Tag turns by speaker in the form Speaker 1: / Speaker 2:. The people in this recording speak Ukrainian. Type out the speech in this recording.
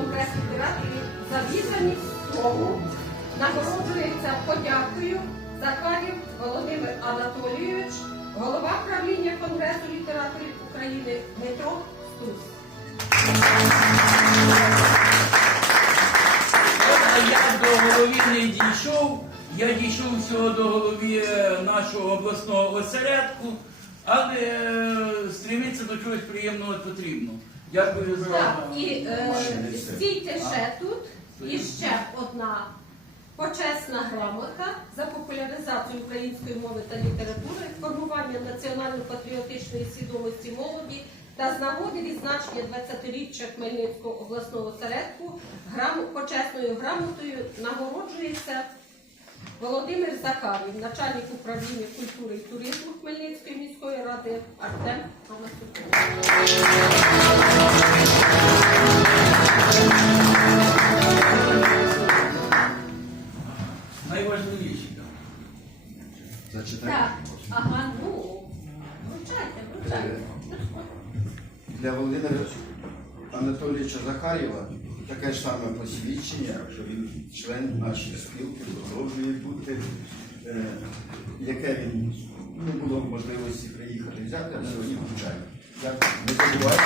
Speaker 1: Конгрес літераторів за відданість слову нагороджується подякою Захарів Володимир Анатолійович, голова правління Конгресу літераторів України Дмитро Стус.
Speaker 2: Е, я до голови не дійшов, я дійшов всього до голови е, нашого обласного осередку, але е, стремитися до чогось приємного потрібно. Дякую за
Speaker 1: Так, і е, стійте ще тут. І ще одна почесна грамота за популяризацію української мови та літератури, формування національно-патріотичної свідомості молоді та з нагоди відзначення 20-річчя Хмельницького обласного осередку грам... почесною грамотою нагороджується Володимир Захарів, начальник управління культури і туризму Хмельницької міської ради Артем Панасюк.
Speaker 2: найважливіші.
Speaker 3: Зачитайте.
Speaker 1: Так, ага, ну, вручайте, вручайте.
Speaker 3: Для Володимира Анатолійовича Захарєва таке ж саме посвідчення, що він член нашої спілки, продовжує бути, е, яке він не було можливості приїхати взяти на сьогодні вручають. Дякую. Не забувайте.